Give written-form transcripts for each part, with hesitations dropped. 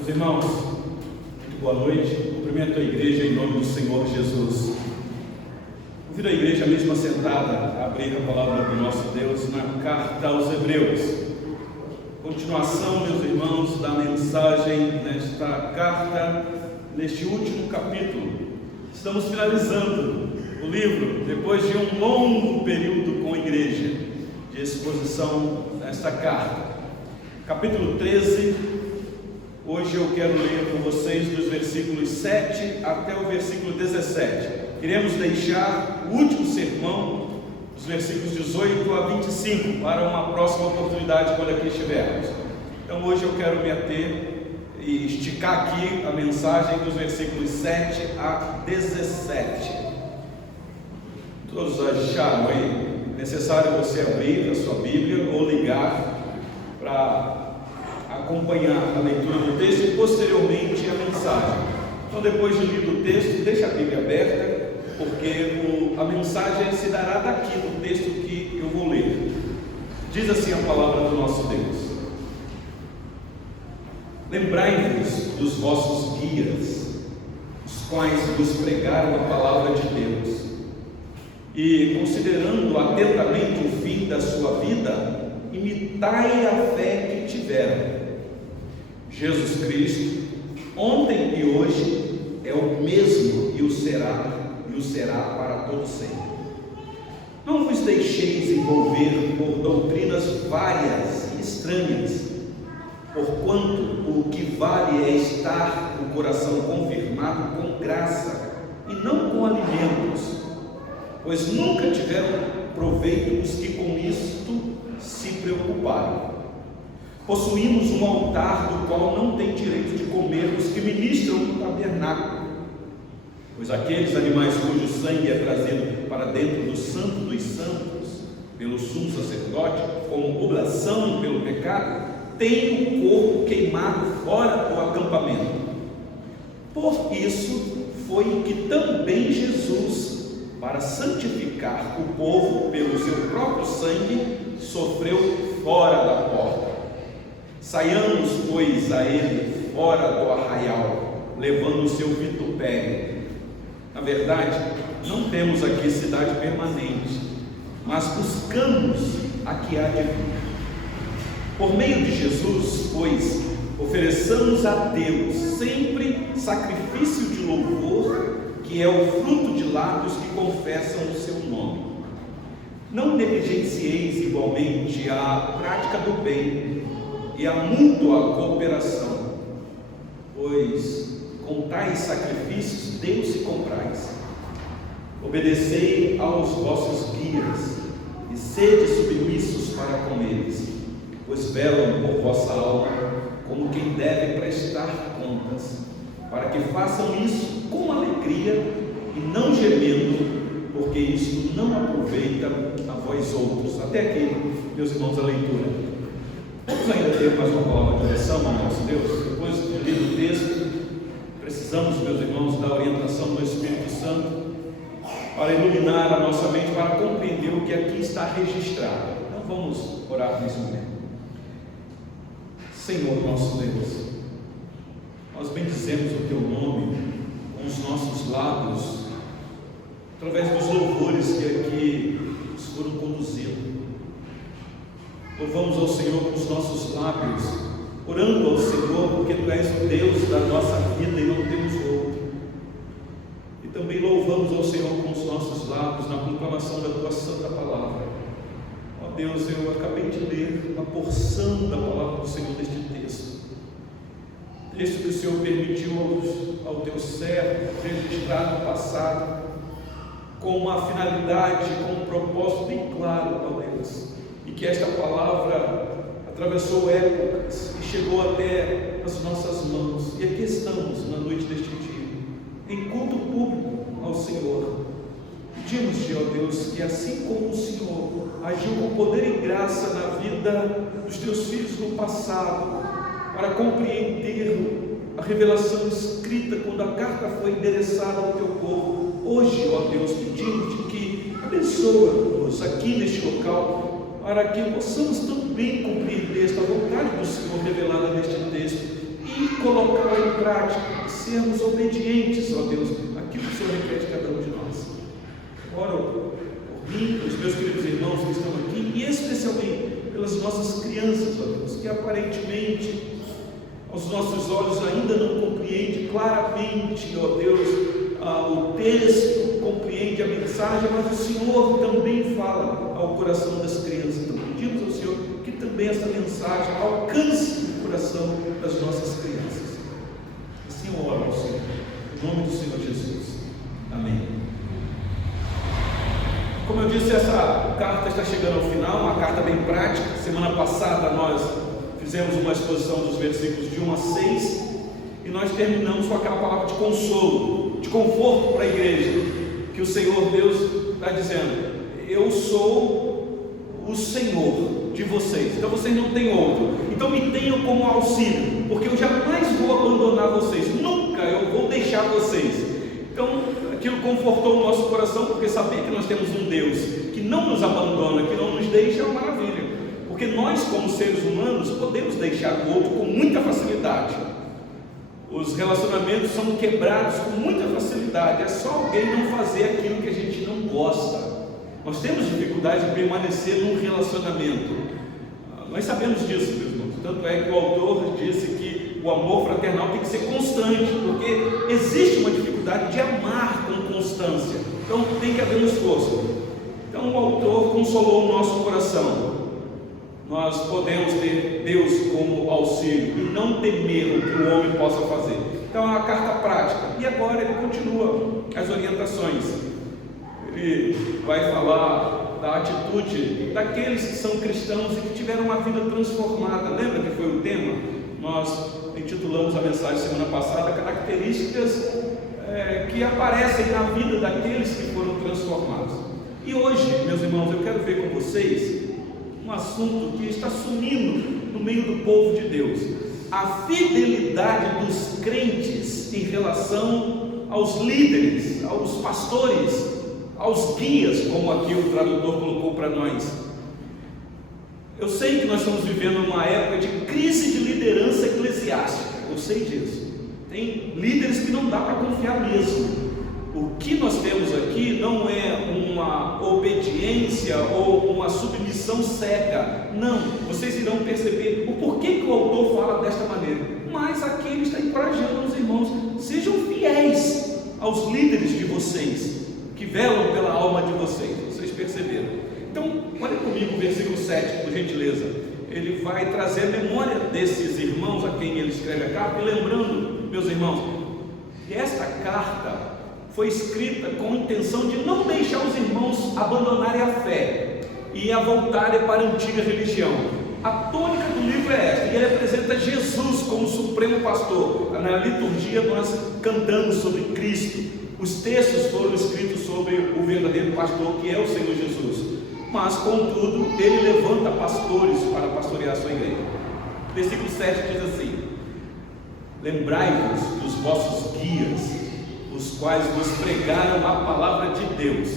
Meus irmãos, muito boa noite. Cumprimento a igreja em nome do Senhor Jesus. Convido a igreja mesmo assentada a abrir a palavra do nosso Deus na carta aos Hebreus. Continuação, meus irmãos, da mensagem nesta carta, neste último capítulo. Estamos finalizando o livro depois de um longo período com a igreja de exposição nesta carta. Capítulo 13. Hoje eu quero ler com vocês dos versículos 7 até o versículo 17. Queremos deixar o último sermão, dos versículos 18 a 25, para uma próxima oportunidade quando aqui estivermos. Então hoje eu quero me ater e esticar aqui a mensagem dos versículos 7 a 17. Todos acharam aí necessário você abrir a sua Bíblia ou ligar para acompanhar a leitura do texto e posteriormente a mensagem. Então, depois de lido o texto, deixa a Bíblia aberta, porque a mensagem se dará daqui do texto que eu vou ler. Diz assim a palavra do nosso Deus: lembrai-vos dos vossos guias, os quais vos pregaram a palavra de Deus, e considerando atentamente o fim da sua vida, imitai a fé que tiveram. Jesus Cristo, ontem e hoje, é o mesmo e o será para todo sempre. Não vos deixeis envolver por doutrinas várias e estranhas, porquanto o que vale é estar o coração confirmado com graça e não com alimentos, pois nunca tiveram proveito os que com isto se preocuparam. Possuímos um altar do qual não tem direito de comer os que ministram no tabernáculo, pois aqueles animais cujo sangue é trazido para dentro do santo dos santos pelo sumo sacerdote como oblação pelo pecado, têm o corpo queimado fora do acampamento. Por isso foi que também Jesus, para santificar o povo pelo seu próprio sangue, sofreu fora da porta. Saiamos, pois, a ele fora do arraial, levando o seu vitupério. Na verdade, não temos aqui cidade permanente, mas buscamos a que há de vir. Por meio de Jesus, pois, ofereçamos a Deus sempre sacrifício de louvor, que é o fruto de lábios que confessam o seu nome. Não negligencieis igualmente a prática do bem e a mútua cooperação, pois com tais sacrifícios Deus se compraz. Obedecei aos vossos guias e sede submissos para com eles, pois velam por vossa alma como quem deve prestar contas, para que façam isso com alegria e não gemendo, porque isso não aproveita a vós outros. Até aqui, meus irmãos, a leitura. Vamos ainda ter mais uma palavra de oração ao nosso Deus? Depois de ler o texto, precisamos, meus irmãos, da orientação do Espírito Santo para iluminar a nossa mente, para compreender o que aqui está registrado. Então vamos orar nesse momento. Senhor nosso Deus, nós bendizemos o Teu nome com os nossos lábios, através dos louvores que aqui nos foram conduzidos. Louvamos ao Senhor com os nossos lábios, orando ao Senhor, porque Tu és o Deus da nossa vida e não temos outro. E também louvamos ao Senhor com os nossos lábios, na proclamação da Tua santa palavra. Ó Deus, eu acabei de ler uma porção da palavra do Senhor neste texto. Texto que o Senhor permitiu ao Teu servo registrar no passado, com uma finalidade, com um propósito bem claro, ó Deus. E que esta palavra atravessou épocas e chegou até as nossas mãos. E aqui estamos na noite deste dia, em culto público ao Senhor. Pedimos-te, ó Deus, que assim como o Senhor agiu com poder e graça na vida dos teus filhos no passado, para compreender a revelação escrita quando a carta foi endereçada ao teu povo, hoje, ó Deus, pedimos-te que abençoa-nos aqui neste local, para que possamos também compreender esta vontade do Senhor revelada neste texto e colocá-la em prática, e sermos obedientes, ó Deus, aquilo que o Senhor requer de cada um de nós. Oro por mim, pelos meus queridos irmãos que estão aqui, e especialmente pelas nossas crianças, ó Deus, que aparentemente aos nossos olhos ainda não compreende claramente, ó Deus, o texto, compreende a mensagem, mas o Senhor também fala ao coração das crianças. Então pedimos ao Senhor que também essa mensagem alcance o coração das nossas crianças. Assim eu oro ao Senhor, em nome do Senhor Jesus. Amém. Como eu disse, essa carta está chegando ao final, uma carta bem prática. Semana passada nós fizemos uma exposição dos versículos de 1 a 6 e nós terminamos com aquela palavra de consolo, de conforto para a igreja, que o Senhor Deus está dizendo: eu sou o Senhor de vocês, então vocês não têm outro, então me tenham como auxílio, porque eu jamais vou abandonar vocês, nunca eu vou deixar vocês. Então aquilo confortou o nosso coração, porque saber que nós temos um Deus que não nos abandona, que não nos deixa, é uma maravilha, porque nós como seres humanos podemos deixar o outro com muita facilidade. Os relacionamentos são quebrados com muita facilidade, é só alguém não fazer aquilo que a gente não gosta. Nós temos dificuldade de permanecer num relacionamento, nós sabemos disso, meus irmãos. Tanto é que o autor disse que o amor fraternal tem que ser constante, porque existe uma dificuldade de amar com constância, então tem que haver um esforço. Então o autor consolou o nosso coração. Nós podemos ter Deus como auxílio e não temer o que o homem possa fazer. Então é uma carta prática. E agora ele continua as orientações. Ele vai falar da atitude daqueles que são cristãos e que tiveram uma vida transformada. Lembra que foi o tema? Nós intitulamos a mensagem semana passada: características que aparecem na vida daqueles que foram transformados. E hoje, meus irmãos, eu quero ver com vocês um assunto que está sumindo no meio do povo de Deus: a fidelidade dos crentes em relação aos líderes, aos pastores, aos guias, como aqui o tradutor colocou para nós. Eu sei que nós estamos vivendo uma época de crise de liderança eclesiástica, eu sei disso. Tem líderes que não dá para confiar mesmo. O que nós temos aqui não é uma obediência ou uma submissão cega, não. Vocês irão perceber o porquê que o autor fala desta maneira. Mas aqui ele está encorajando os irmãos: sejam fiéis aos líderes de vocês, que velam pela alma de vocês. Vocês perceberam? Então, olha comigo o versículo 7, por gentileza. Ele vai trazer a memória desses irmãos a quem ele escreve a carta, e lembrando, meus irmãos, que esta carta foi escrita com a intenção de não deixar os irmãos abandonarem a fé e a voltarem para a antiga religião. A tônica do livro é esta, e ele apresenta Jesus como supremo pastor. Na liturgia nós cantamos sobre Cristo. Os textos foram escritos sobre o verdadeiro pastor, que é o Senhor Jesus. Mas, contudo, ele levanta pastores para pastorear a sua igreja. Versículo 7 diz assim: lembrai-vos dos vossos guias, os quais vos pregaram a palavra de Deus.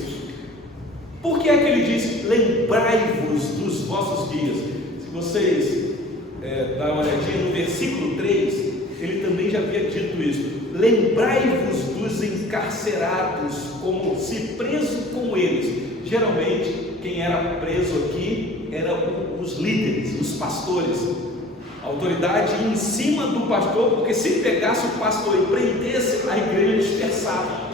Por que é que ele diz lembrai-vos dos vossos guias? Se vocês dão uma olhadinha no versículo 3, ele também já havia dito isso: lembrai-vos dos encarcerados, como se preso com eles. Geralmente quem era preso aqui eram os líderes, os pastores. A autoridade ia em cima do pastor, porque se pegasse o pastor e prendesse, a igreja dispersava.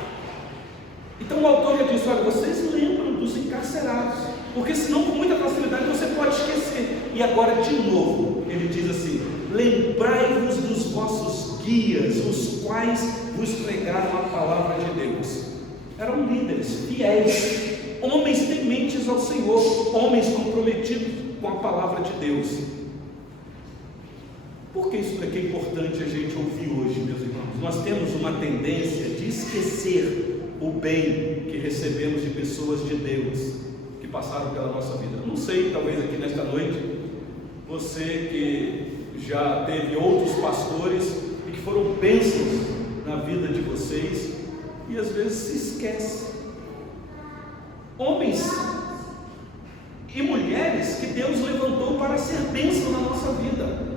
Então o autor já disse: olha, vocês lembram dos encarcerados, porque senão com muita facilidade você pode esquecer. E agora de novo ele diz assim: lembrai-vos dos vossos guias, os quais vos pregaram a palavra de Deus. Eram líderes fiéis, homens tementes ao Senhor, homens comprometidos com a palavra de Deus. Por que isso é importante a gente ouvir hoje, meus irmãos? Nós temos uma tendência de esquecer o bem que recebemos de pessoas de Deus que passaram pela nossa vida. Eu não sei, talvez aqui nesta noite, você que já teve outros pastores e que foram bênçãos na vida de vocês, e às vezes se esquece. Homens e mulheres que Deus levantou para ser bênção na nossa vida.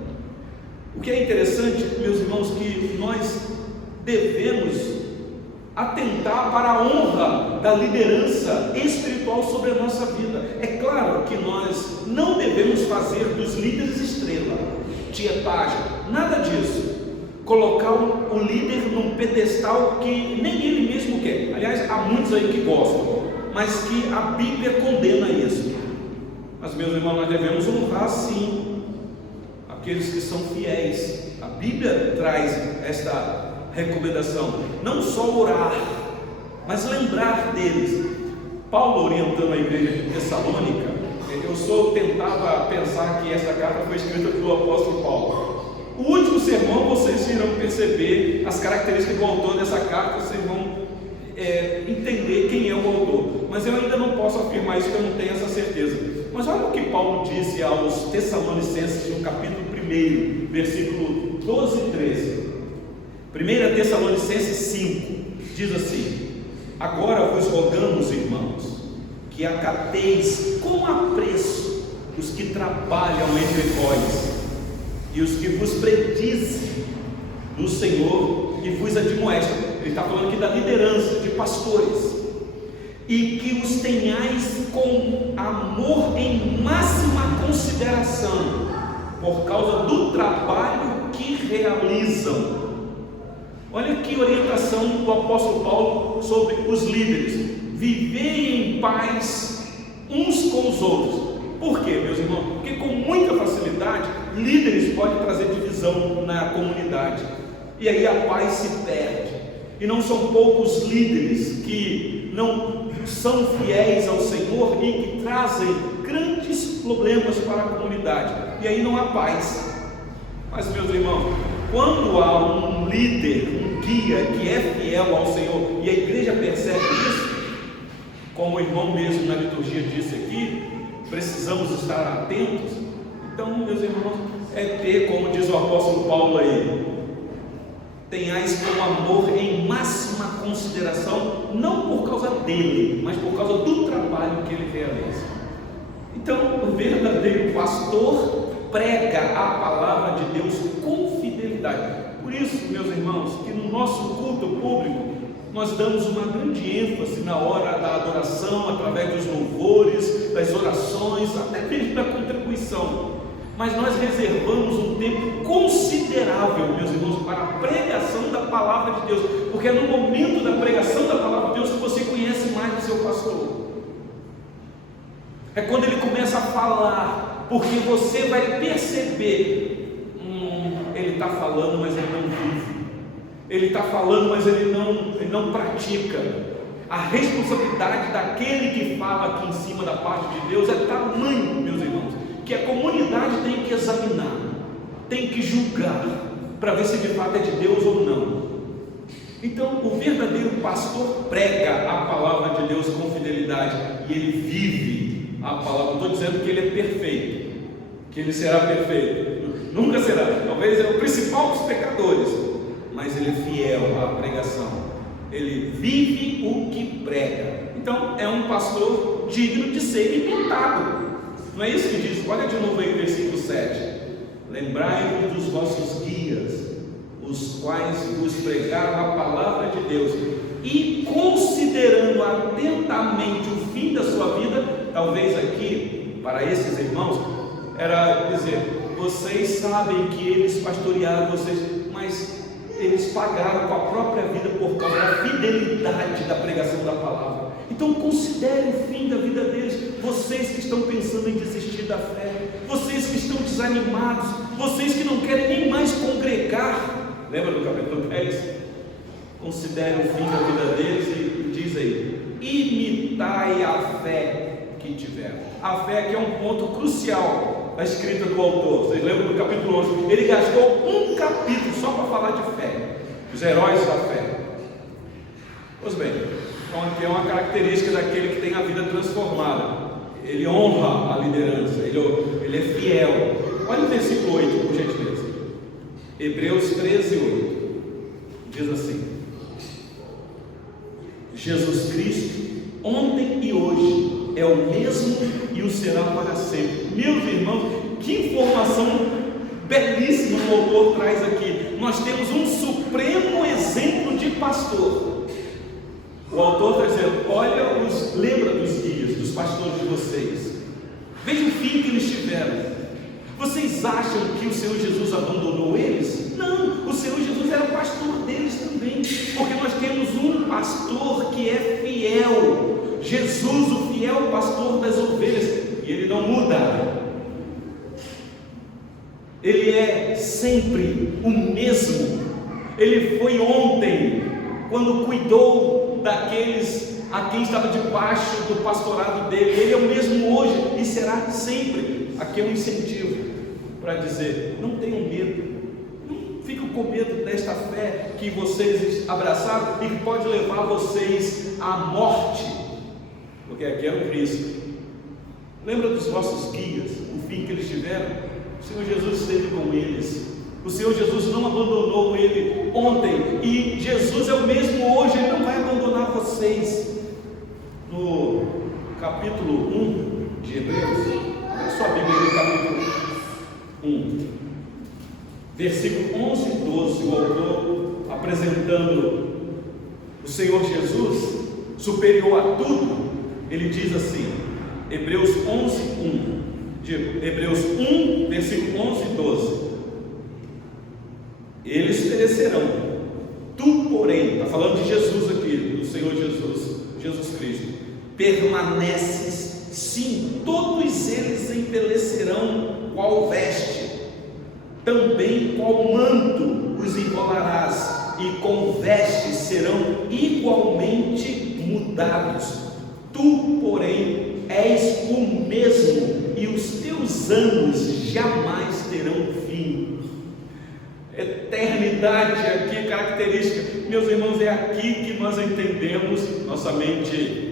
O que é interessante, meus irmãos, que nós devemos atentar para a honra da liderança espiritual sobre a nossa vida. É claro que nós não devemos fazer dos líderes estrela, tietagem, nada disso. Colocar o líder num pedestal que nem ele mesmo quer. Aliás, há muitos aí que gostam, mas que a Bíblia condena isso. Mas, meus irmãos, nós devemos honrar sim aqueles que são fiéis. A Bíblia traz esta recomendação, não só orar, mas lembrar deles. Paulo, orientando a igreja de Tessalônica, eu tentava pensar que essa carta foi escrita pelo apóstolo Paulo. O último sermão, vocês irão perceber as características do autor dessa carta, vocês vão entender quem é o autor, mas eu ainda não posso afirmar isso, porque eu não tenho essa certeza. Mas olha o que Paulo disse aos Tessalonicenses no capítulo 1, versículo 12 e 13. 1 Tessalonicenses 5 diz assim: agora vos rogamos, irmãos, que acateis com apreço os que trabalham entre vós e os que vos predizem no Senhor e vos admoestam. Ele está falando aqui da liderança, de pastores, e que os tenhais com amor em máxima consideração, por causa do trabalho que realizam. Olha que orientação do apóstolo Paulo sobre os líderes: viver em paz uns com os outros. Por quê, meus irmãos? Porque com muita facilidade líderes podem trazer divisão na comunidade, e aí a paz se perde. E não são poucos líderes que não são fiéis ao Senhor e que trazem grandes problemas para a comunidade, e aí não há paz. Mas, meus irmãos, quando há um líder, um guia que é fiel ao Senhor, e a igreja percebe isso, como o irmão mesmo na liturgia disse aqui, precisamos estar atentos. Então, meus irmãos, é ter, como diz o apóstolo Paulo aí, tenhais com amor em máxima consideração, não por causa dele, mas por causa do trabalho que ele realiza. Então, o verdadeiro pastor prega a palavra de Deus com fidelidade. Por isso, meus irmãos, que no nosso culto público nós damos uma grande ênfase na hora da adoração, através dos louvores, das orações, até mesmo da contribuição. Mas nós reservamos um tempo considerável, meus irmãos, para a pregação da palavra de Deus, porque é no momento da pregação da palavra de Deus que você conhece mais do seu pastor. É quando ele começa a falar, porque você vai perceber, ele está falando, mas ele não vive. Ele está falando, mas ele não pratica. A responsabilidade daquele que fala aqui em cima da parte de Deus é tamanho, meus irmãos, que a comunidade tem que examinar, tem que julgar, para ver se de fato é de Deus ou não. Então, o verdadeiro pastor prega a palavra de Deus com fidelidade, e ele vive a palavra. Não estou dizendo que ele é perfeito, que ele será perfeito, nunca será, talvez é o principal dos pecadores, mas ele é fiel à pregação, ele vive o que prega. Então, é um pastor digno de ser imitado. Não é isso que diz? Olha de novo aí o versículo 7. Lembrai-vos dos vossos guias, os quais vos pregaram a palavra de Deus, e considerando atentamente o fim da sua vida. Talvez aqui, para esses irmãos, era dizer: vocês sabem que eles pastorearam vocês, mas eles pagaram com a própria vida por causa da fidelidade da pregação da palavra. Então considere o fim da vida deles. Vocês que estão pensando em desistir da fé, vocês que estão desanimados, vocês que não querem nem mais congregar, lembra do capítulo 10? Considere o fim da vida deles e diz aí: imitai a fé que tiveram. A fé que é um ponto crucial da escrita do autor. Vocês lembram do capítulo 11? Ele gastou um capítulo só para falar de fé, os heróis da fé. Pois bem, então aqui é uma característica daquele que tem a vida transformada. Ele honra a liderança, ele é fiel. Olha o versículo 8, por gentileza. Hebreus 13, 8 diz assim: Jesus Cristo, ontem e hoje, é o mesmo e o será para sempre. Meus irmãos, que informação belíssimo que o autor traz aqui. Nós temos um supremo exemplo de pastor. O autor está dizendo: olha, lembra dos guias, dos pastores de vocês, veja o fim que eles tiveram. Vocês acham que o Senhor Jesus abandonou eles? Não, o Senhor Jesus era pastor deles também, porque nós temos um pastor que é fiel, Jesus, o fiel pastor das ovelhas, e ele não muda. Ele é sempre o mesmo. Ele foi ontem, quando cuidou daqueles a quem estava debaixo do pastorado dele. Ele é o mesmo hoje e será sempre. Aqui é um incentivo para dizer: não tenham medo, não fiquem com medo desta fé que vocês abraçaram e que pode levar vocês à morte, porque aqui é um risco. Lembra dos vossos guias, o fim que eles tiveram? O Senhor Jesus esteve com eles. O Senhor Jesus não abandonou ele ontem, e Jesus é o mesmo hoje. Ele não vai abandonar vocês. No capítulo 1 de Hebreus, olha só a Bíblia no capítulo 1, versículo 11 e 12, o autor apresentando o Senhor Jesus superior a tudo, ele diz assim, Hebreus 11, 1, Hebreus 1, versículo 11 e 12: eles perecerão, tu porém, está falando de Jesus aqui, do Senhor Jesus Cristo, permaneces, sim, todos eles envelhecerão qual veste, também qual manto os enrolarás, e com vestes serão igualmente mudados. Tu, porém, és o mesmo, e os teus anos jamais terão fim. Eternidade aqui, característica, meus irmãos, é aqui que nós entendemos, nossa mente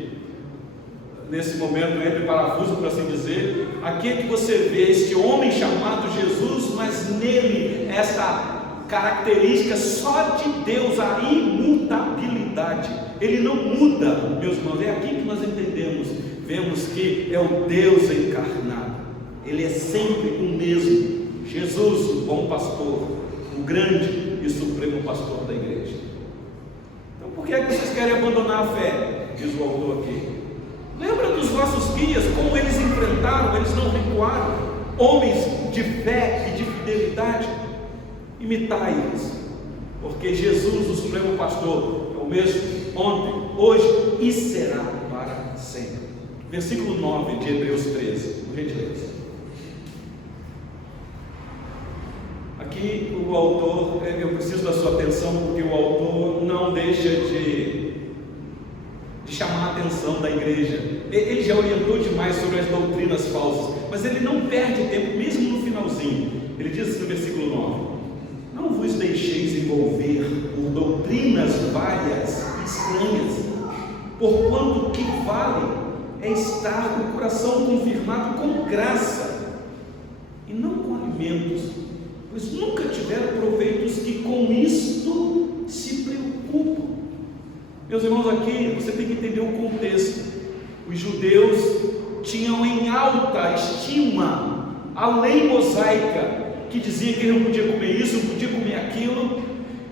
nesse momento entra em parafuso, por assim dizer. Aqui é que você vê este homem chamado Jesus, mas nele esta característica só de Deus, a imutabilidade. Ele não muda, meus irmãos. É aqui que nós entendemos, vemos que é o Deus encarnado. Ele é sempre o mesmo. Jesus, o bom pastor, o grande e supremo pastor da igreja. Então por que é que vocês querem abandonar a fé? Diz o autor aqui. Lembra dos vossos guias, como eles enfrentaram, eles não recuaram, homens de fé e de fidelidade. Imitai-os, porque Jesus, o supremo pastor, é o mesmo ontem, hoje e será para sempre. Versículo 9 de Hebreus 13, por gentileza. Aqui o autor, eu preciso da sua atenção, porque o autor não deixa de chamar a atenção da igreja. Ele já orientou demais sobre as doutrinas falsas, mas ele não perde tempo, mesmo no finalzinho. Ele diz assim no versículo 9: não vos deixeis envolver por doutrinas várias e estranhas, porquanto o que vale é estar com o coração confirmado com graça, e não com alimentos, pois nunca tiveram proveitos que com isto se preocupam. Meus irmãos, aqui você tem que entender o contexto. Os judeus tinham em alta estima a lei mosaica, que dizia que ele não podia comer isso, não podia comer aquilo.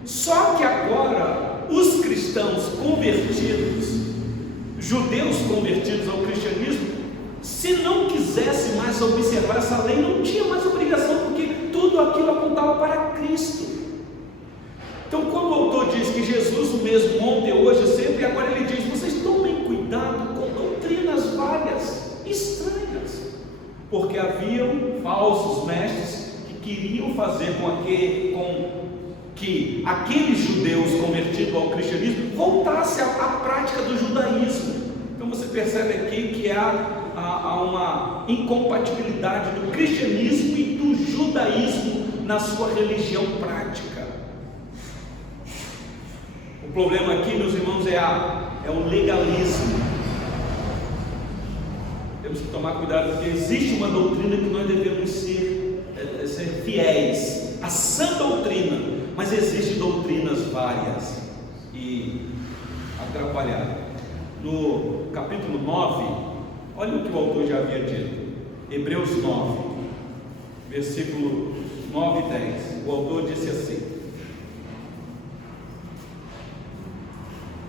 Só que agora os cristãos convertidos, judeus convertidos ao cristianismo, se não quisesse mais observar essa lei, não tinha mais obrigação, porque tudo aquilo apontava para Cristo. Então, quando o autor diz que Jesus, o mesmo ontem, hoje, sempre, agora ele diz: vocês tomem cuidado com doutrinas várias, estranhas, porque haviam falsos mestres que queriam fazer com que aqueles judeus convertidos ao cristianismo voltassem à prática do judaísmo. Então você percebe aqui que há uma incompatibilidade do cristianismo e do judaísmo na sua religião prática. O problema aqui, meus irmãos, é o legalismo. Temos que tomar cuidado, porque existe uma doutrina que nós devemos ser fiéis, a sã doutrina, mas existem doutrinas várias e atrapalhadas. No capítulo 9, olha o que o autor já havia dito, Hebreus 9, versículo 9 e 10, o autor disse assim,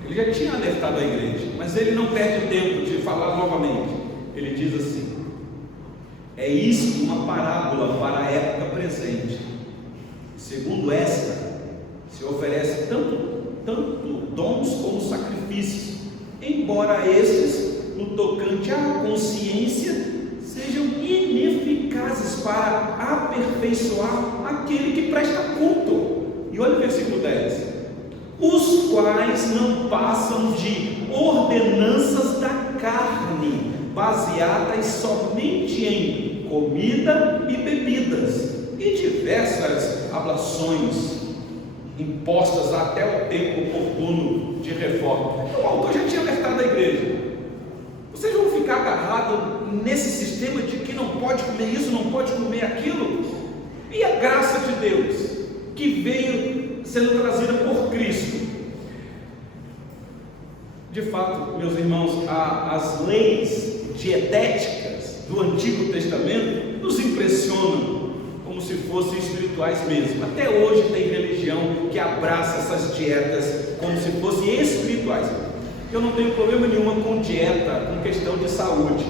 ele já tinha alertado a igreja, mas ele não perde tempo de falar novamente. Ele diz assim: é isto uma parábola para a época presente. Segundo esta, se oferece tanto dons como sacrifícios, embora estes, no tocante à consciência, sejam ineficazes para aperfeiçoar aquele que presta culto. E olha o versículo 10: os quais não passam de ordenanças da carne, baseadas somente em comida e bebidas, e diversas ablações impostas até o tempo oportuno de reforma. Então, o autor já tinha alertado a igreja: vocês vão ficar agarrados nesse sistema de que não pode comer isso, não pode comer aquilo? E a graça de Deus, que veio sendo trazida por Cristo? De fato, meus irmãos, as leis dietéticas do Antigo Testamento nos impressionam como se fossem espirituais mesmo. Até hoje tem religião que abraça essas dietas como se fossem espirituais. Eu não tenho problema nenhum com dieta, com questão de saúde.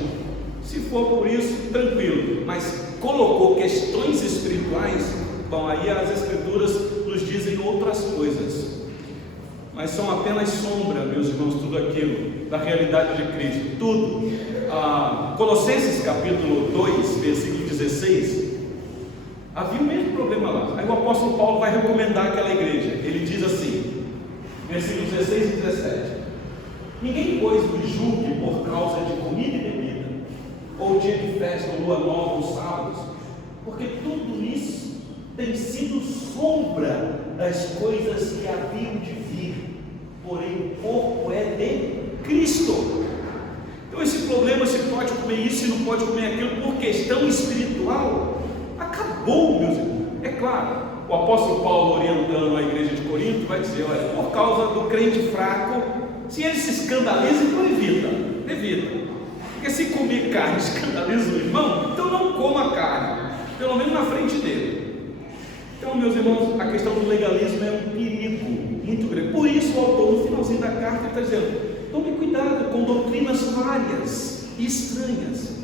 Se for por isso, tranquilo. Mas colocou questões espirituais, bom, aí as Escrituras nos dizem outras coisas. Mas são apenas sombra, meus irmãos, tudo aquilo, da realidade de Cristo. Tudo. Colossenses capítulo 2, versículo 16, havia o mesmo problema lá. Aí o apóstolo Paulo vai recomendar aquela igreja. Ele diz assim, versículos 16 e 17: ninguém, pois, vos julgue por causa de comida e bebida, ou dia de festa, ou lua nova, ou sábados, porque tudo isso tem sido sombra das coisas que haviam de vir, porém o corpo é de Cristo. Então esse problema, se pode comer isso e não pode comer aquilo, por questão espiritual, acabou, meus irmãos. É claro, o apóstolo Paulo, orientando a igreja de Corinto, vai dizer: olha, por causa do crente fraco, se ele se escandaliza, então evita. Porque se comer carne escandaliza o irmão, então não coma carne, pelo menos na frente dele. Então, meus irmãos, a questão do legalismo é um perigo muito grande. Por isso o autor, no finalzinho da carta, está dizendo: tome cuidado com doutrinas várias e estranhas.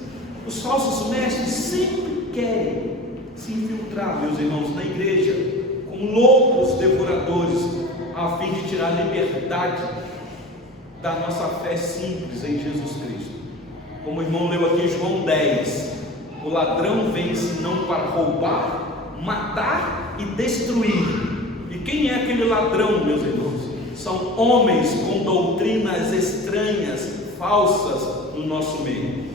Os falsos mestres sempre querem se infiltrar, meus irmãos, na igreja, como loucos devoradores, a fim de tirar a liberdade da nossa fé simples em Jesus Cristo. Como o irmão leu aqui em João 10, o ladrão vem senão para roubar, matar e destruir. E quem é aquele ladrão, meus irmãos? São homens com doutrinas estranhas, falsas no nosso meio.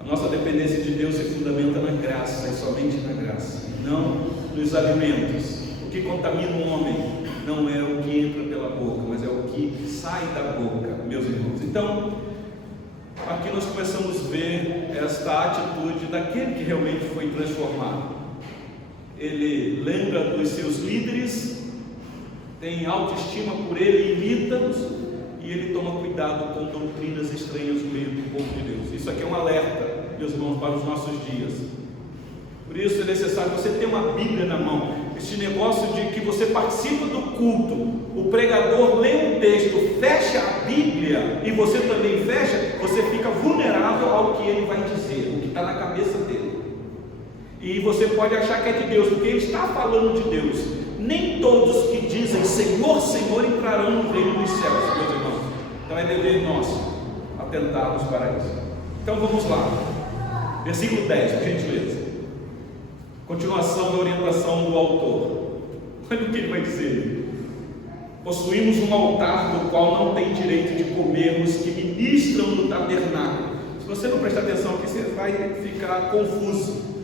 A nossa dependência de Deus se fundamenta na graça, e somente na graça, não nos alimentos. O que contamina um homem não é o que entra pela boca, mas é o que sai da boca, meus irmãos. Então, aqui nós começamos a ver esta atitude daquele que realmente foi transformado. Ele lembra dos seus líderes, tem autoestima por ele, imita-os, e ele toma cuidado com doutrinas estranhas no meio do povo de Deus. Isso aqui é um alerta, meus irmãos, para os nossos dias. Por isso é necessário você ter uma Bíblia na mão. Este negócio de que você participa do culto, o pregador lê um texto, fecha a Bíblia e você também fecha, você fica vulnerável ao que ele vai dizer, o que está na cabeça dele. E você pode achar que é de Deus, porque ele está falando de Deus. Nem todos que dizem Senhor, Senhor entrarão no reino dos céus, meus irmãos. Então é dever nosso atentarmos para isso. Então vamos lá, versículo 10, por gentileza. Continuação da orientação do autor. Olha o que ele vai dizer: possuímos um altar do qual não tem direito de comermos, que ministram no tabernáculo. Se você não prestar atenção aqui, você vai ficar confuso.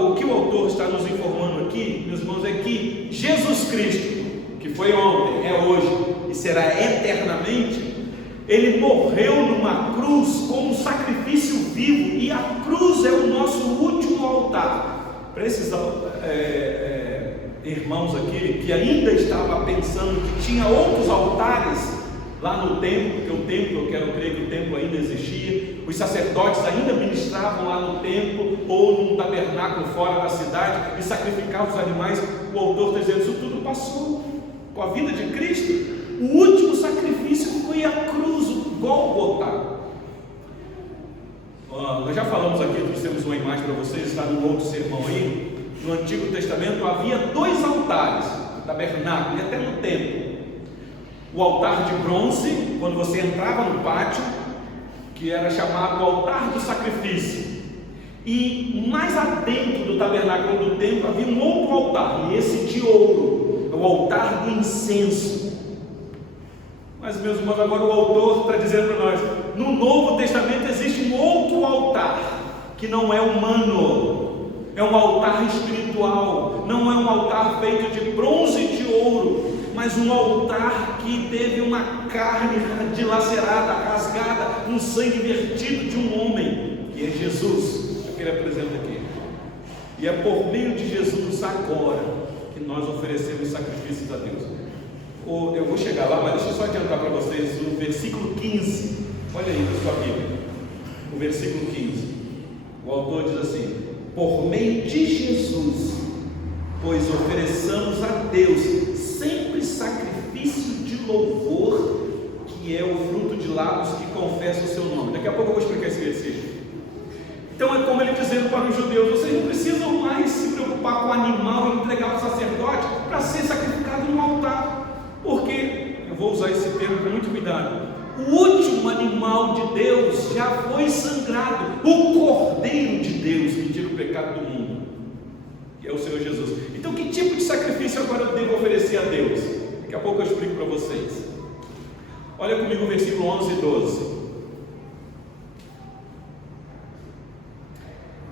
O que o autor está nos informando aqui, meus irmãos, é que Jesus Cristo, que foi ontem, é hoje e será eternamente, ele morreu numa cruz como um sacrifício vivo, e a cruz é o nosso último altar. Para esses irmãos aqui que ainda estavam pensando que tinha outros altares, lá no templo, porque o templo, eu quero crer que o templo ainda existia, os sacerdotes ainda ministravam lá no templo ou num tabernáculo fora da cidade e sacrificavam os animais. O autor está dizendo, isso tudo passou com a vida de Cristo. O último sacrifício foi a cruz, o Gólgota. Nós já falamos aqui, trouxemos uma imagem para vocês, está no outro sermão aí. No Antigo Testamento havia 2 altares, no tabernáculo e até no templo. O altar de bronze, quando você entrava no pátio, que era chamado altar do sacrifício, e mais adentro do tabernáculo do templo havia um outro altar, e esse de ouro, é o altar do incenso. Mas, meus irmãos, agora o autor está dizendo para nós, no Novo Testamento existe um outro altar, que não é humano, é um altar espiritual, não é um altar feito de bronze e de ouro, mas um altar que teve uma carne dilacerada, rasgada, um sangue vertido de um homem, que é Jesus, é o que ele apresenta aqui. E é por meio de Jesus agora que nós oferecemos sacrifícios a Deus. Eu vou chegar lá, mas deixa eu só adiantar para vocês o versículo 15. Olha aí na sua Bíblia, o versículo 15. O autor diz assim: por meio de Jesus, pois ofereçamos a Deus sempre sacrifício de louvor, que é o fruto de lábios que confessam o seu nome. Daqui a pouco eu vou explicar esse versículo. Então é como ele dizendo para os judeus: vocês não precisam mais se preocupar com o animal e entregar ao sacerdote para ser sacrificado no altar, porque, eu vou usar esse termo com muito cuidado, o último animal de Deus já foi sangrado, o Cordeiro de Deus que tira o pecado do mundo, que é o Senhor Jesus. Então que tipo de sacrifício agora eu devo oferecer a Deus? Daqui a pouco eu explico para vocês. Olha comigo o versículo 11 e 12.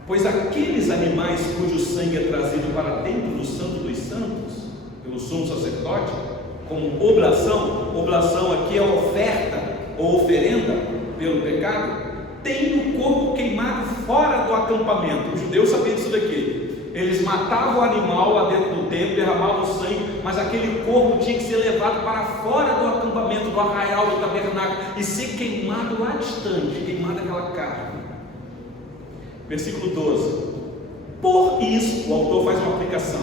Pois aqueles animais cujo sangue é trazido para dentro do santo dos santos, pelo sumo sacerdote, como oblação aqui é oferta ou oferenda pelo pecado, tem o corpo queimado fora do acampamento. Os judeus sabiam disso daqui. Eles matavam o animal lá dentro do templo, derramavam o sangue, mas aquele corpo tinha que ser levado para fora do acampamento, do arraial, do tabernáculo, e ser queimado lá distante, queimada aquela carne. Versículo 12. Por isso, o autor faz uma aplicação,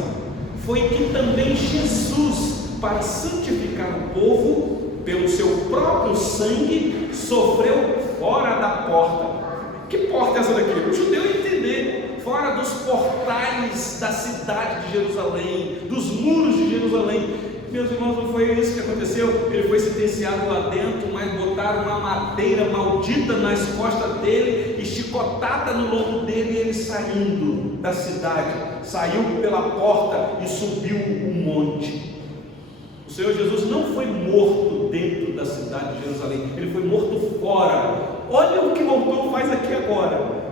foi que também Jesus, para santificar o povo, pelo seu próprio sangue, sofreu fora da porta. Que porta é essa daqui? O judeu ia entender, fora dos portais da cidade de Jerusalém, dos muros de Jerusalém. Meus irmãos, não foi isso que aconteceu? Ele foi sentenciado lá dentro, mas botaram uma madeira maldita nas costas dele e chicotada no lombo dele, e ele saindo da cidade, saiu pela porta e subiu um monte. O Senhor Jesus não foi morto dentro da cidade de Jerusalém, ele foi morto fora. Olha o que o autor faz aqui agora.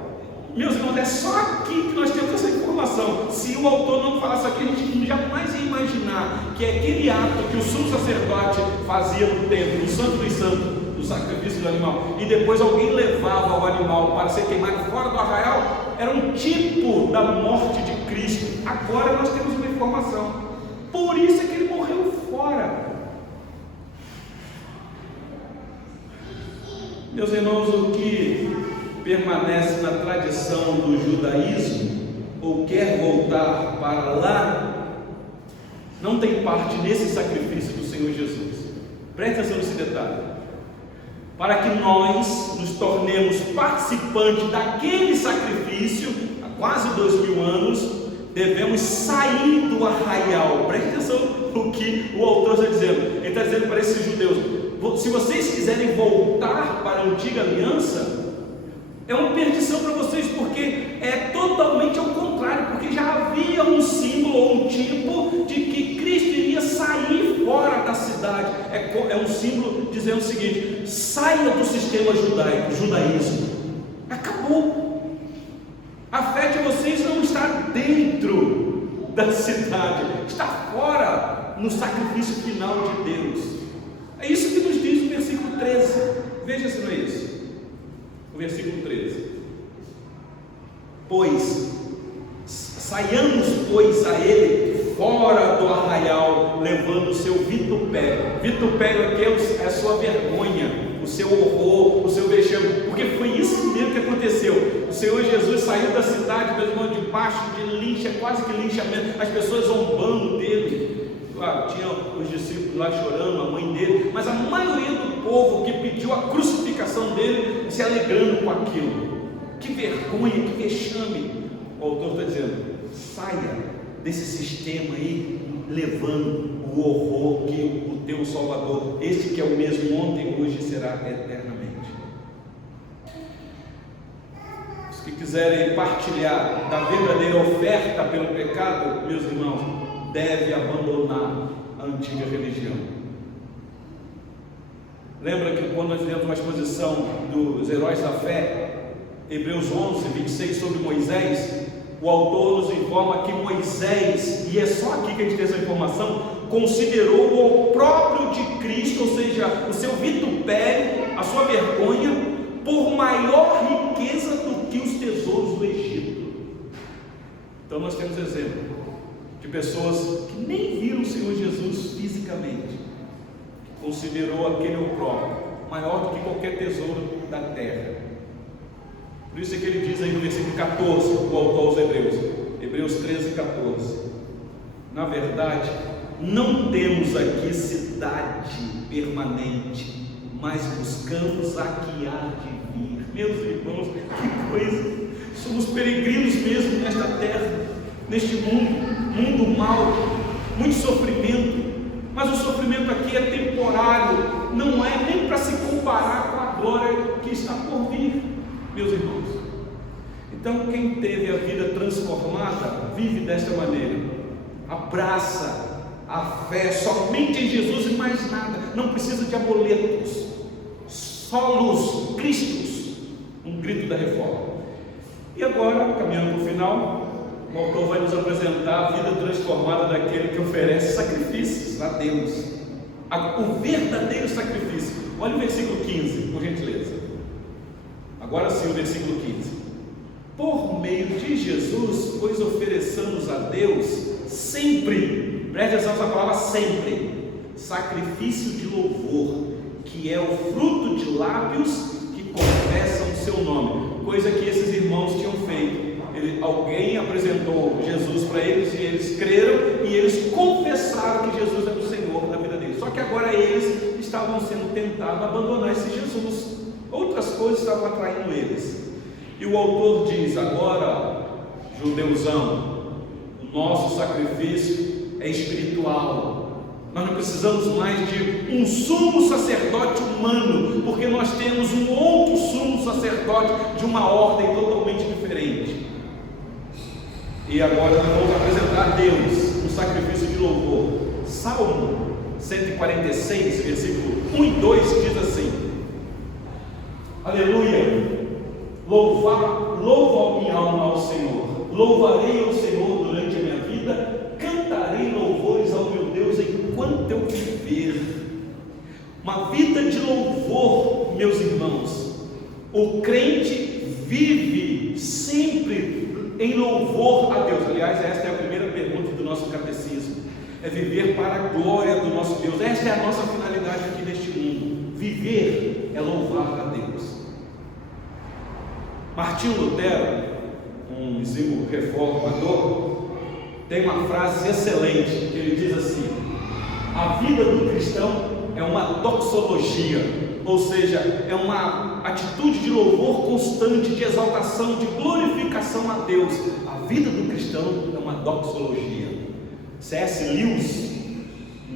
Meus irmãos, é só aqui que nós temos essa informação. Se o autor não falasse aqui, a gente jamais ia imaginar que aquele ato que o sumo sacerdote fazia no templo, no Santo dos Santos, do sacrifício do animal, e depois alguém levava o animal para ser queimado fora do arraial, era um tipo da morte de Cristo. Agora nós temos uma informação. Por isso é que ele morreu fora. Meus irmãos, o que permanece na tradição do judaísmo, ou quer voltar para lá, não tem parte nesse sacrifício do Senhor Jesus. Preste atenção nesse detalhe. Para que nós nos tornemos participantes daquele sacrifício, há quase 2000 anos, devemos sair do arraial. Preste atenção no que o autor está dizendo. Ele está dizendo para esses judeus: se vocês quiserem voltar para a antiga aliança, é uma perdição para vocês, porque é totalmente ao contrário, porque já havia um símbolo ou um tipo de que Cristo iria sair fora da cidade. É um símbolo dizendo o seguinte: saia do sistema judaico, judaísmo. Acabou. A fé de vocês não está dentro da cidade, está fora, no sacrifício final de Deus. É isso que nos diz o versículo 13. Veja se não é isso. O versículo 13: saiamos, pois, a ele fora do arraial, levando o seu vitupério. Vitupério aqui é a sua vergonha, o seu horror, o seu vexame, porque foi isso mesmo que aconteceu. O Senhor Jesus saiu da cidade, meus irmãos, debaixo de lincha, quase que linchamento, as pessoas zombando dele. Claro, tinha os discípulos lá chorando, a mãe dele, mas a maioria do povo que pediu a crucificação dele, se alegrando com aquilo. Que vergonha, que vexame. O autor está dizendo: saia desse sistema aí, levando o horror que o teu Salvador, este que é o mesmo ontem, hoje, será eternamente. Os que quiserem partilhar da verdadeira oferta pelo pecado, meus irmãos, deve abandonar a antiga religião. Lembra que quando nós fizemos uma exposição dos heróis da fé, Hebreus 11, 26, sobre Moisés, o autor nos informa que Moisés, e é só aqui que a gente tem essa informação, considerou o próprio de Cristo, ou seja, o seu vitupério, a sua vergonha, por maior riqueza do que os tesouros do Egito. Então nós temos exemplo de pessoas que nem viram o Senhor Jesus fisicamente, que considerou aquele o próprio maior do que qualquer tesouro da terra. Por isso é que ele diz aí no versículo 14, o autor aos Hebreus, Hebreus 13, 14: na verdade, não temos aqui cidade permanente, mas buscamos a que há de vir. Meus irmãos, que coisa! Somos peregrinos mesmo nesta terra, neste mundo mau, muito sofrimento, mas o sofrimento aqui é temporário, não é nem para se comparar com a glória que está por vir, meus irmãos. Então, quem teve a vida transformada, vive desta maneira, abraça a fé somente em Jesus e mais nada, não precisa de amuletos, solos, Cristos, um grito da reforma. E agora, caminhando para o final, o autor vai nos apresentar a vida transformada daquele que oferece sacrifícios a Deus, o verdadeiro sacrifício. Olha o versículo 15, por gentileza. Agora sim, o versículo 15: por meio de Jesus, pois ofereçamos a Deus sempre, preste atenção nessa palavra sempre, sacrifício de louvor, que é o fruto de lábios que confessam o seu nome, coisa que esses irmãos tinham feito. Alguém apresentou Jesus para eles e eles creram e eles confessaram que Jesus era o Senhor da vida deles. Só que agora eles estavam sendo tentados a abandonar esse Jesus, outras coisas estavam atraindo eles. E o autor diz: agora, judeuzão, o nosso sacrifício é espiritual. Nós não precisamos mais de um sumo sacerdote humano, porque nós temos um outro sumo sacerdote de uma ordem totalmente diferente. E agora nós vamos apresentar a Deus um sacrifício de louvor. Salmo 146, versículo 1 e 2 diz assim: aleluia, louva minha alma ao Senhor, louvarei ao Senhor durante a minha vida, cantarei louvores ao meu Deus enquanto eu viver. Uma vida de louvor, meus irmãos. O crente vive sempre em louvor a Deus. Aliás, esta é a primeira pergunta do nosso catecismo: é viver para a glória do nosso Deus. Esta é a nossa finalidade aqui neste mundo. Viver é louvar a Deus. Martinho Lutero, um exímio reformador, tem uma frase excelente que ele diz assim: a vida do cristão é uma doxologia, ou seja, é uma atitude de louvor constante, de exaltação, de glorificação a Deus. A vida do cristão é uma doxologia. C.S. Lewis,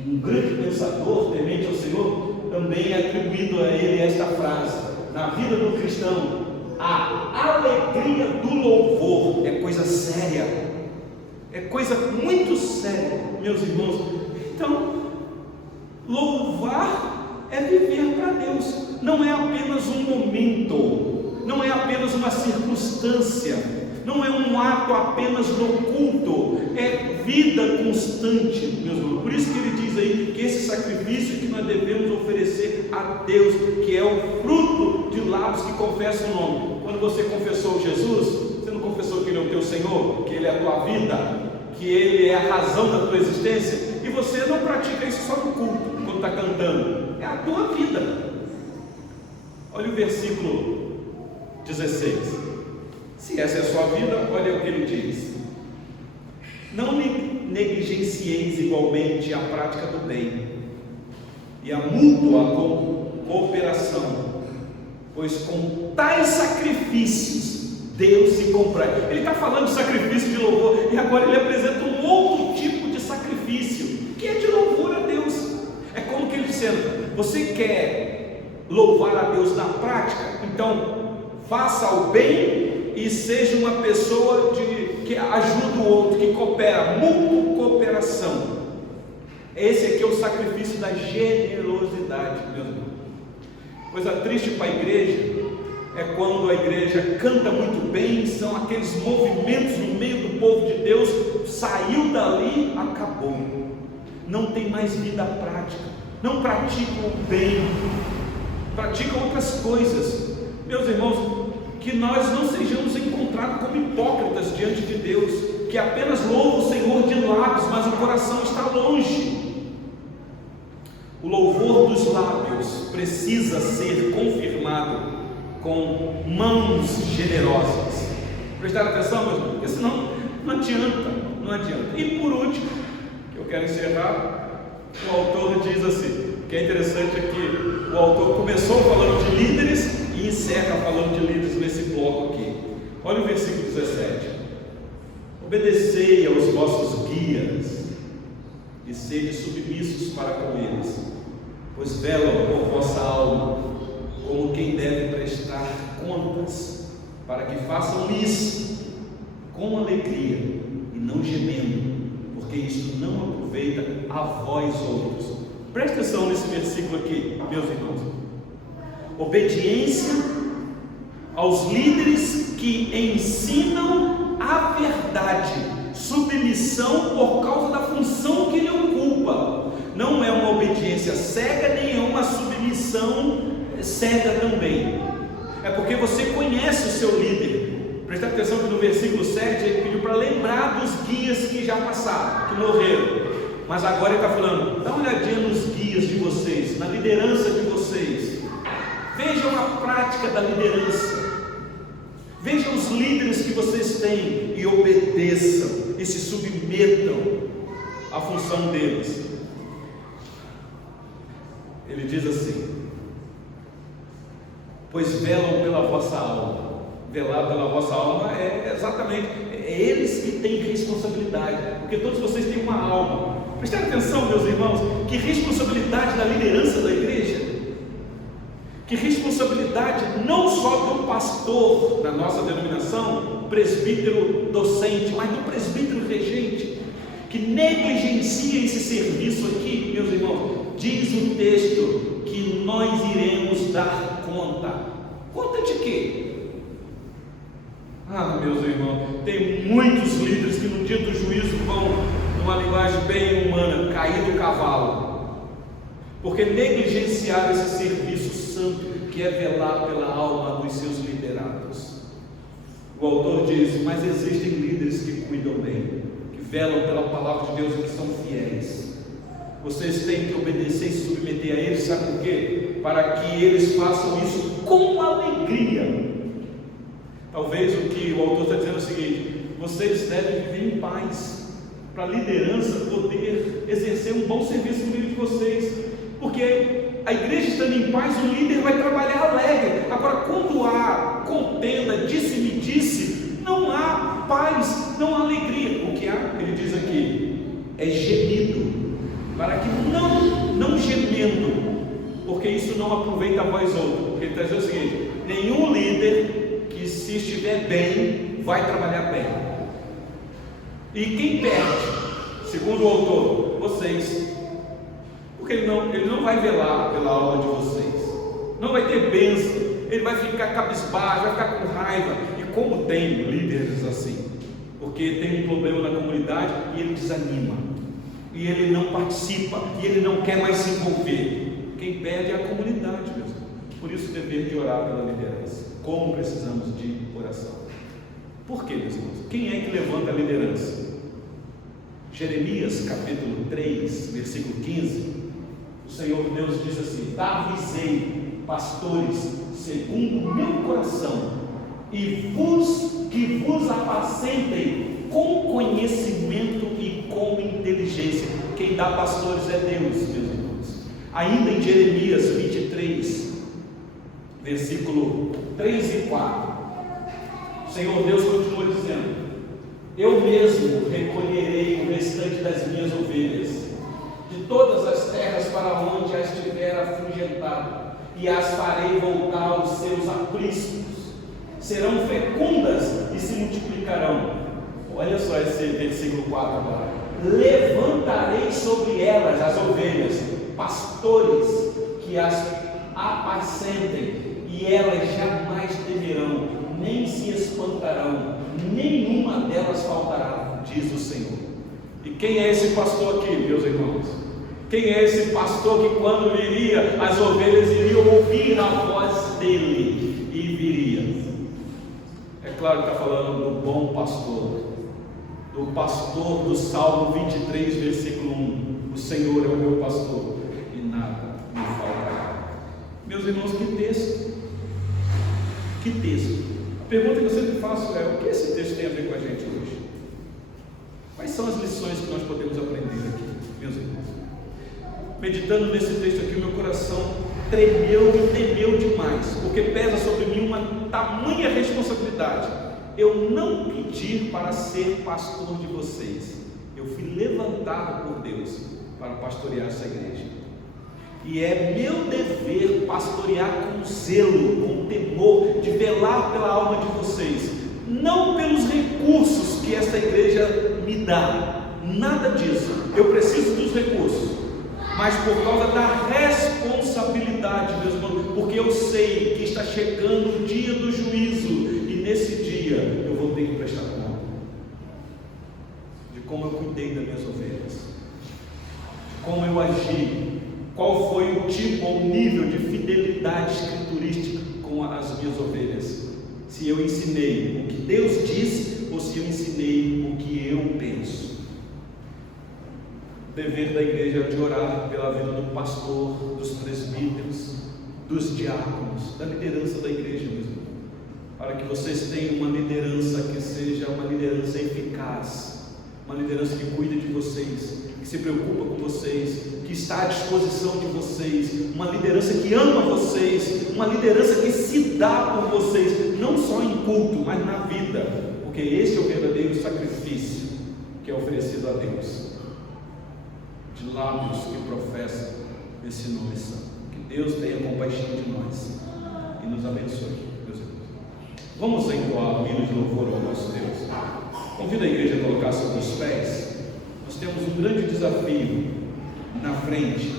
um grande pensador temente ao Senhor, também é atribuído a ele esta frase: na vida do cristão, a alegria do louvor. É coisa séria, é coisa muito séria, meus irmãos. Então, louvar é viver para Deus, não é apenas um momento, não é apenas uma circunstância, não é um ato apenas no culto, é vida constante, meus irmãos. Por isso que ele diz aí que esse sacrifício que nós devemos oferecer a Deus, que é o fruto de lábios que confessam o nome. Quando você confessou Jesus, você não confessou que Ele é o teu Senhor, que Ele é a tua vida, que Ele é a razão da tua existência, e você não pratica isso só no culto, quando está cantando, é a tua vida. Olha o versículo 16. Se essa é a sua vida, olha o que ele diz: não negligencieis igualmente a prática do bem e a mútua cooperação, pois com tais sacrifícios Deus se comprai. Ele está falando de sacrifício de louvor, e agora ele apresenta um outro tipo de sacrifício, que é de louvor a Deus. É como que ele dizendo: você quer louvar a Deus na prática? Então faça o bem e seja uma pessoa que ajuda o outro, que coopera, mútua cooperação. Esse aqui é o sacrifício da generosidade, meus irmãos. Coisa triste para a igreja é quando a igreja canta muito bem, são aqueles movimentos no meio do povo de Deus, saiu dali, acabou, não tem mais vida prática, não praticam o bem, praticam outras coisas. Meus irmãos, que nós não sejamos encontrados como hipócritas diante de Deus, que apenas louvam o Senhor de lábios, mas o coração está longe. O louvor dos lábios precisa ser confirmado com mãos generosas. Prestaram atenção, meus irmãos? Porque senão não adianta. E por último, que eu quero encerrar, o autor diz assim, que é interessante aqui, o autor começou falando de líderes e encerra falando de líderes nesse bloco aqui. Olha o versículo 17: obedecei aos vossos guias e sede submissos para com eles, pois velam por vossa alma, como quem deve prestar contas, para que façam isso com alegria e não gemendo, porque isso não aproveita a vós outros. Preste atenção nesse versículo aqui, meus irmãos. Obediência aos líderes que ensinam a verdade, submissão por causa da função que ele ocupa. Não é uma obediência cega, nem é uma submissão cega também. É porque você conhece o seu líder. Presta atenção que no versículo 7 ele pediu para lembrar dos guias que já passaram, que morreram. Mas agora ele está falando: dá uma olhadinha nos guias de vocês, na liderança de vocês. Vejam a prática da liderança. Vejam os líderes que vocês têm e obedeçam e se submetam à função deles. Ele diz assim: pois velam pela vossa alma. Velar pela vossa alma é exatamente, eles que têm responsabilidade, porque todos vocês têm uma alma. Prestem atenção, meus irmãos, que responsabilidade da liderança da igreja, que responsabilidade não só do pastor da nossa denominação, presbítero docente, mas do presbítero regente, que negligencia esse serviço aqui, meus irmãos. Diz o texto que nós iremos dar conta. Conta de quê? Meus irmãos, tem muitos líderes que no dia do juízo vão, numa linguagem bem humana, cair do cavalo, porque negligenciaram esse serviço santo que é velar pela alma dos seus liderados. O autor diz: mas existem líderes que cuidam bem, que velam pela palavra de Deus e que são fiéis. Vocês têm que obedecer e se submeter a eles, sabe por quê? Para que eles façam isso com alegria. Talvez o que o autor está dizendo é o seguinte: vocês devem viver em paz, para a liderança poder exercer um bom serviço no meio de vocês, porque a igreja estando em paz, o líder vai trabalhar alegre. Agora, quando há contenda, disse-me-disse, não há paz, não há alegria. O que há, ele diz aqui, é gemido, para que não gemendo, porque isso não aproveita a vós outros. Porque ele está dizendo o seguinte: nenhum líder que, se estiver bem, vai trabalhar bem. E quem perde, segundo o autor, vocês, porque ele não vai velar pela alma de vocês, não vai ter bênção, ele vai ficar cabisbaixo, vai ficar com raiva. E como tem líderes assim, porque tem um problema na comunidade e ele desanima, e ele não participa, e ele não quer mais se envolver. Quem perde é a comunidade, meus irmãos. Por isso, o dever de orar pela liderança. Como precisamos de oração. Por quê, meus irmãos? Quem é que levanta a liderança? Jeremias capítulo 3, versículo 15, o Senhor Deus diz assim: dar-vos-ei pastores segundo o meu coração, e que vos apacentem com conhecimento e com inteligência. Quem dá pastores é Deus, meus irmãos. Ainda em Jeremias 23, versículo 3 e 4, o Senhor Deus continua dizendo: eu mesmo recolherei o restante das minhas ovelhas de todas as terras para onde as tiver afugentado, e as farei voltar aos seus apriscos. Serão fecundas e se multiplicarão. Olha só esse versículo 4 agora. Levantarei sobre elas, as ovelhas, pastores que as apacentem, e elas jamais temerão, nem se espantarão, nenhuma delas faltará, diz o Senhor. E quem é esse pastor aqui, meus irmãos? Quem é esse pastor que, quando viria, as ovelhas iriam ouvir a voz dele e viria? É claro que está falando do bom pastor, do pastor do Salmo 23, versículo 1: o Senhor é o meu pastor e nada me faltará. Meus irmãos, que texto! Que texto! A pergunta que eu sempre faço é: o que esse texto tem a ver com a gente hoje? Quais são as lições que nós podemos aprender aqui, meus irmãos? Meditando nesse texto aqui, o meu coração tremeu e temeu demais, porque pesa sobre mim uma tamanha responsabilidade. Eu não pedi para ser pastor de vocês, eu fui levantado por Deus para pastorear essa igreja, e é meu dever pastorear com zelo, com temor, de velar pela alma de vocês, não pelos recursos que essa igreja me dá, nada disso, eu preciso dos recursos, mas por causa da responsabilidade, meus irmãos, porque eu sei que está chegando o dia do juízo, e nesse dia eu vou ter que prestar conta de como eu cuidei das minhas ovelhas, de como eu agi, qual foi o tipo ou nível de fidelidade escriturística com as minhas ovelhas, se eu ensinei o que Deus diz ou se eu ensinei o que eu penso. O dever da igreja é de orar pela vida do pastor, dos presbíteros, dos diáconos, da liderança da igreja mesmo, para que vocês tenham uma liderança que seja uma liderança eficaz, uma liderança que cuida de vocês, que se preocupa com vocês, que está à disposição de vocês, uma liderança que ama vocês, uma liderança que se dá por vocês, não só em culto, mas na vida, porque esse é o verdadeiro sacrifício que é oferecido a Deus, de lábios que professam esse nome santo. Que Deus tenha compaixão de nós e nos abençoe, meus irmãos. Vamos entoar o hino de louvor ao nosso Deus. Convido a igreja a colocar sobre os pés. Nós temos um grande desafio na frente,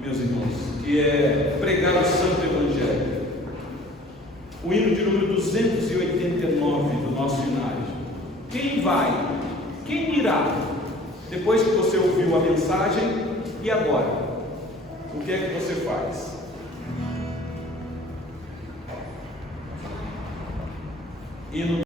meus irmãos, que é pregar o Santo Evangelho. O hino de número 289 do nosso hinário. Quem vai? Quem irá? Depois que você ouviu a mensagem, e agora? O que é que você faz? Hino